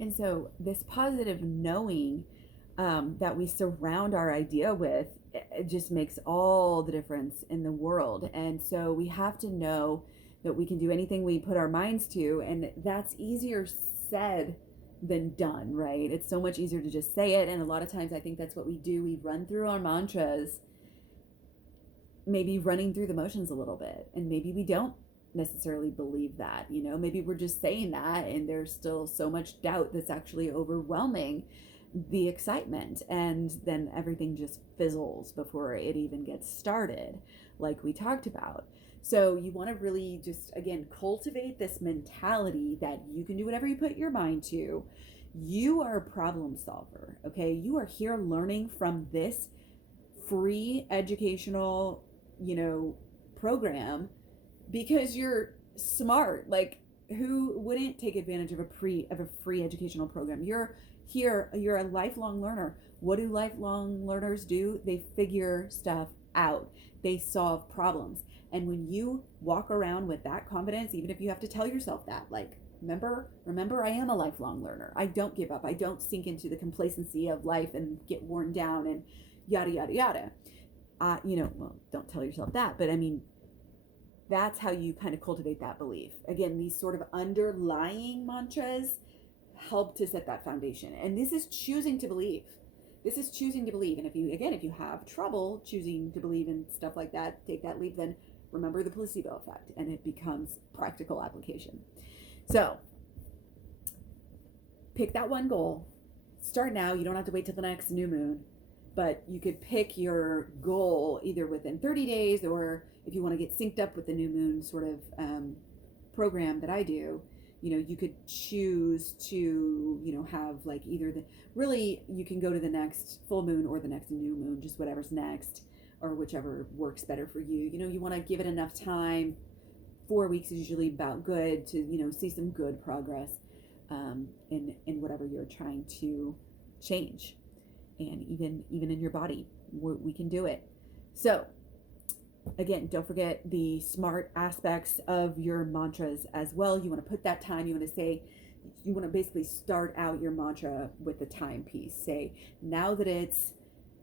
And so this positive knowing that we surround our idea with, it just makes all the difference in the world. And so we have to know that we can do anything we put our minds to, and that's easier said than done, right? It's so much easier to just say it, and a lot of times I think that's what we do. We run through our mantras, maybe running through the motions a little bit, and maybe we don't necessarily believe that, maybe we're just saying that and there's still so much doubt that's actually overwhelming the excitement, and then everything just fizzles before it even gets started, like we talked about. So you want to really just, again, cultivate this mentality that you can do whatever you put your mind to. You are a problem solver, okay? You are here learning from this free educational, program because you're smart. Like, who wouldn't take advantage of a free educational program? You're a lifelong learner. What do lifelong learners do? They figure stuff out. They solve problems. And when you walk around with that confidence, even if you have to tell yourself that, like, remember, I am a lifelong learner. I don't give up. I don't sink into the complacency of life and get worn down and yada yada yada. Well, don't tell yourself that, but I mean, that's how you kind of cultivate that belief. Again, these sort of underlying mantras help to set that foundation. And this is choosing to believe. This is choosing to believe. And if you have trouble choosing to believe in stuff like that, take that leap, then remember the placebo effect and it becomes practical application. So pick that one goal. Start now. You don't have to wait till the next new moon, but you could pick your goal either within 30 days, or if you want to get synced up with the new moon sort of program that I do, you could choose to, have like either you can go to the next full moon or the next new moon, just whatever's next or whichever works better for you. You want to give it enough time. 4 weeks is usually about good to, see some good progress in whatever you're trying to change. And even in your body, we can do it. So again, don't forget the SMART aspects of your mantras as well. You want to put that time. You want to basically start out your mantra with the time piece. Say, now that it's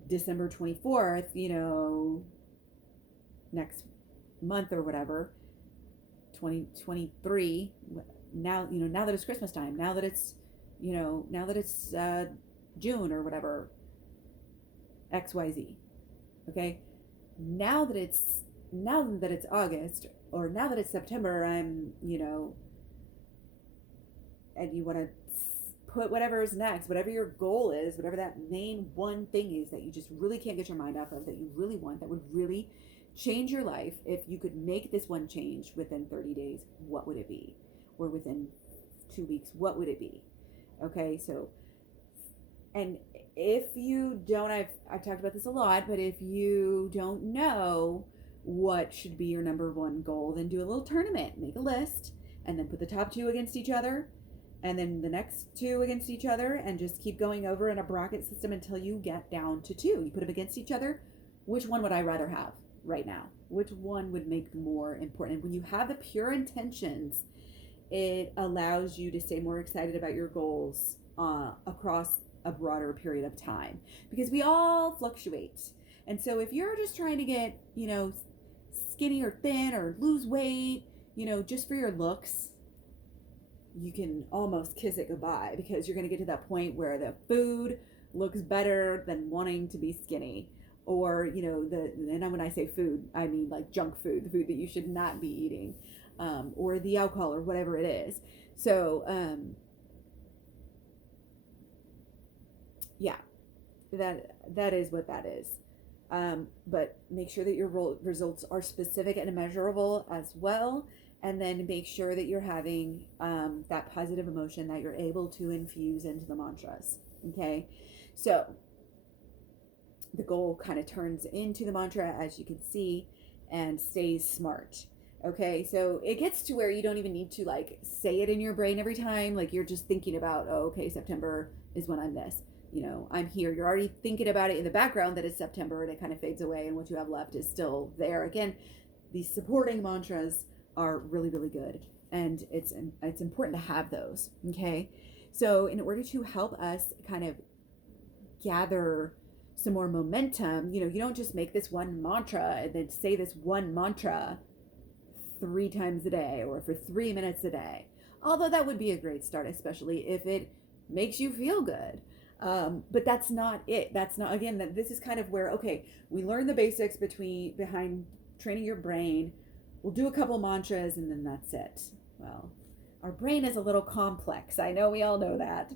December 24th, next month or whatever, 2023, now that it's Christmas time, now that it's June or whatever, XYZ. Okay? Now that it's August, or now that it's September, and you want to put whatever is next, whatever your goal is, whatever that main one thing is that you just really can't get your mind off of, that you really want, that would really change your life. If you could make this one change within 30 days, what would it be? Or within 2 weeks, what would it be? Okay, so, and if you don't, I've talked about this a lot, but if you don't know what should be your number one goal, then do a little tournament, make a list, and then put the top two against each other, and then the next two against each other, and just keep going over in a bracket system until you get down to two. You put them against each other. Which one would I rather have right now? Which one would make more important? And when you have the pure intentions, it allows you to stay more excited about your goals across a broader period of time, because we all fluctuate. And so if you're just trying to get, skinny or thin or lose weight, just for your looks, you can almost kiss it goodbye, because you're going to get to that point where the food looks better than wanting to be skinny. Or, and when I say food, I mean like junk food, the food that you should not be eating, or the alcohol or whatever it is. So, yeah, that is what that is. But make sure that your results are specific and measurable as well. And then make sure that you're having that positive emotion that you're able to infuse into the mantras. Okay, so the goal kind of turns into the mantra, as you can see, and stays smart. Okay, so it gets to where you don't even need to like say it in your brain every time. Like, you're just thinking about, oh, okay, September is when I'm this. I'm here. You're already thinking about it in the background that it's September, and it kind of fades away, and what you have left is still there. Again, these supporting mantras are really, really good, and it's important to have those. Okay, So in order to help us kind of gather some more momentum, you don't just make this one mantra and then say this one mantra 3 times a day or for 3 minutes a day. Although that would be a great start, especially if it makes you feel good. But that's not it. That's not, again, that this is kind of where, okay, we learn the basics behind training your brain. We'll do a couple mantras and then that's it. Well, our brain is a little complex. I know we all know that.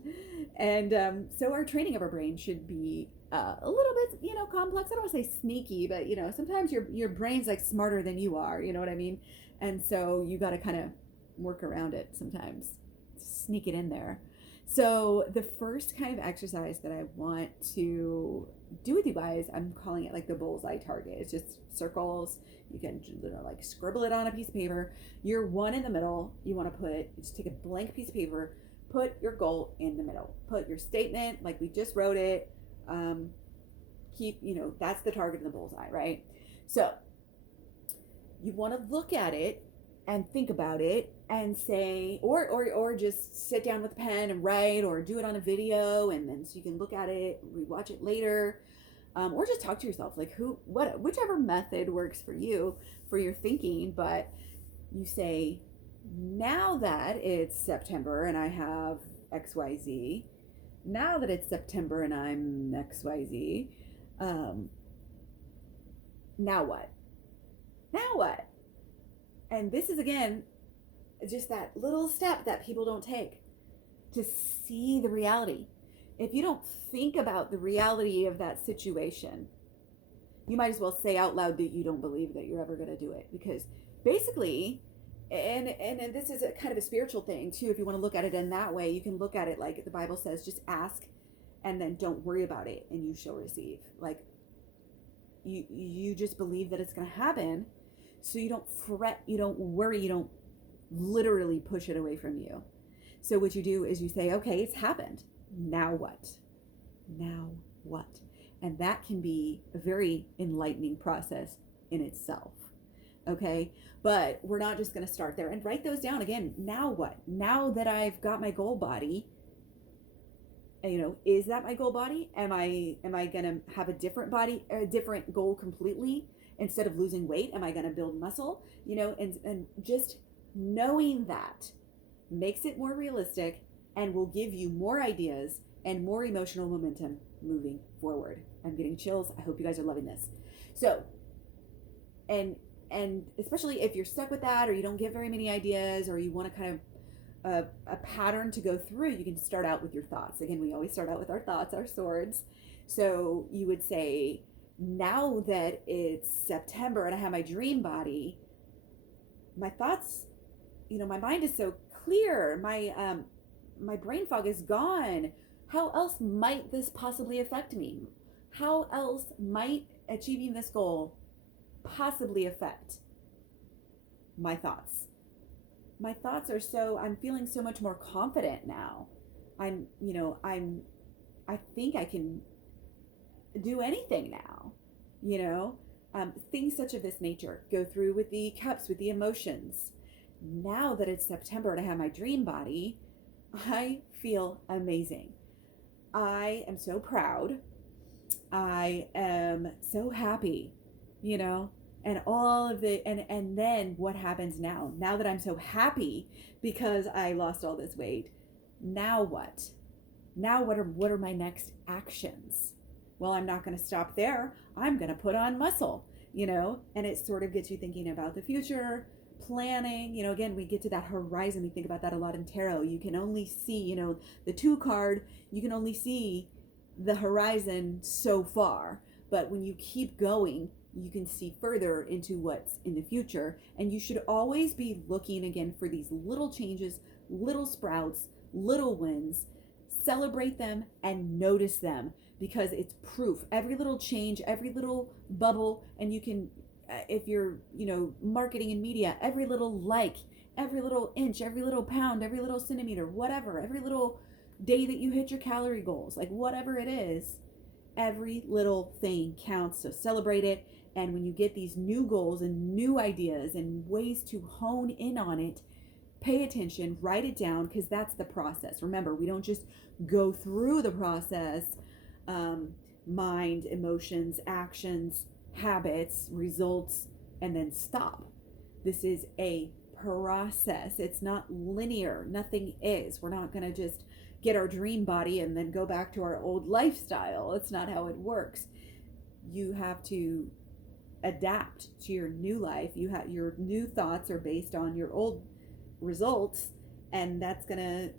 And so our training of our brain should be a little bit, complex. I don't want to say sneaky, but, sometimes your brain's like smarter than you are. You know what I mean? And so you got to kind of work around it sometimes, sneak it in there. So the first kind of exercise that I want to do with you guys, I'm calling it like the bullseye target. It's just circles. You can like scribble it on a piece of paper. Your one in the middle, you want to just take a blank piece of paper, put your goal in the middle, put your statement like we just wrote it. That's the target of the bullseye, right? So you want to look at it and think about it and say, or just sit down with a pen and write, or do it on a video, and then so you can look at it, rewatch it later, or just talk to yourself, like whichever method works for you for your thinking. But you say, now that it's September and I have XYZ, now that it's September and I'm XYZ, now what? Now what? And this is, again, just that little step that people don't take to see the reality. If you don't think about the reality of that situation, you might as well say out loud that you don't believe that you're ever going to do it. Because basically, and this is a kind of a spiritual thing too, if you want to look at it in that way, you can look at it like the Bible says, just ask and then don't worry about it and you shall receive. Like you just believe that it's going to happen. So you don't fret, you don't worry, you don't literally push it away from you. So what you do is you say, okay, it's happened. Now what? Now what? And that can be a very enlightening process in itself. Okay? But we're not just going to start there and write those down again. Now what? Now that I've got my goal body, is that my goal body? Am I going to have a different body, a different goal completely? Instead of losing weight, am I going to build muscle? And just knowing that makes it more realistic and will give you more ideas and more emotional momentum moving forward. I'm getting chills. I hope you guys are loving this. So, and especially if you're stuck with that, or you don't get very many ideas, or you want to kind of a pattern to go through, you can start out with your thoughts. Again, we always start out with our thoughts, our swords. So you would say, now that it's September and I have my dream body, my thoughts, my mind is so clear. My brain fog is gone. How else might this possibly affect me? How else might achieving this goal possibly affect my thoughts? My thoughts are I'm feeling so much more confident now. I think I can do anything now, things such of this nature. Go through with the cups, with the emotions. Now that it's September and I have my dream body, I feel amazing. I am so proud. I am so happy, and all of the, and then what happens now that I'm so happy because I lost all this weight. Now what? Now what are my next actions? Well, I'm not going to stop there. I'm going to put on muscle, and it sort of gets you thinking about the future, planning. Again, we get to that horizon. We think about that a lot in tarot. You can only see, the 2 card, you can only see the horizon so far. But when you keep going, you can see further into what's in the future. And you should always be looking again for these little changes, little sprouts, little wins. Celebrate them and notice them, because it's proof. Every little change, every little bubble, and you can, if you're, marketing and media, every little every little inch, every little pound, every little centimeter, whatever, every little day that you hit your calorie goals, like whatever it is, every little thing counts. So celebrate it. And when you get these new goals and new ideas and ways to hone in on it, pay attention, write it down, because that's the process. Remember, we don't just go through the process, mind, emotions, actions, habits, results, and then stop. This is a process. It's not linear. Nothing is. We're not going to just get our dream body and then go back to our old lifestyle. It's not how it works. You have to adapt to your new life. Your new thoughts are based on your old results, and that's going to,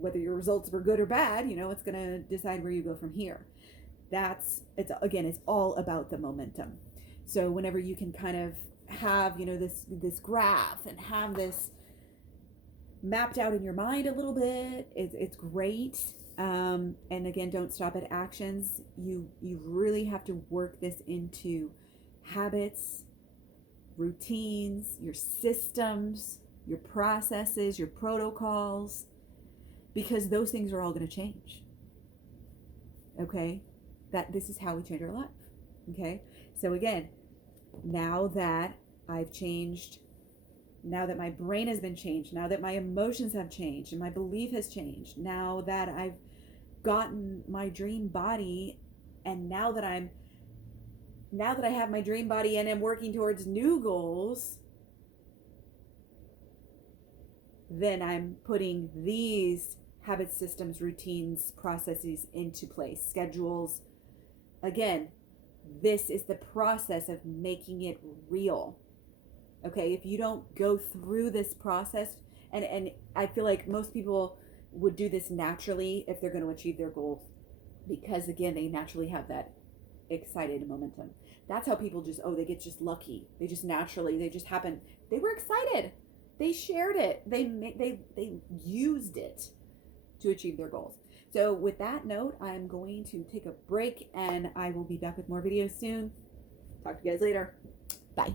whether your results were good or bad, it's going to decide where you go from here. It's all about the momentum. So whenever you can kind of have, this graph and have this mapped out in your mind a little bit, it's great. And again, don't stop at actions. You really have to work this into habits, routines, your systems, your processes, your protocols, because those things are all going to change. Okay? This is how we change our life. Okay? So again, now that I've changed, now that my brain has been changed, now that my emotions have changed and my belief has changed, now that I've gotten my dream body, and now that I have my dream body and am working towards new goals, then I'm putting these habits, systems, routines, processes into place, schedules. Again, this is the process of making it real. Okay, if you don't go through this process, and I feel like most people would do this naturally if they're going to achieve their goals, because again, they naturally have that excited momentum. That's how people they get just lucky. They just happen. They were excited. They shared it. They used it to achieve their goals. So with that note, I'm going to take a break, and I will be back with more videos soon. Talk to you guys later. Bye.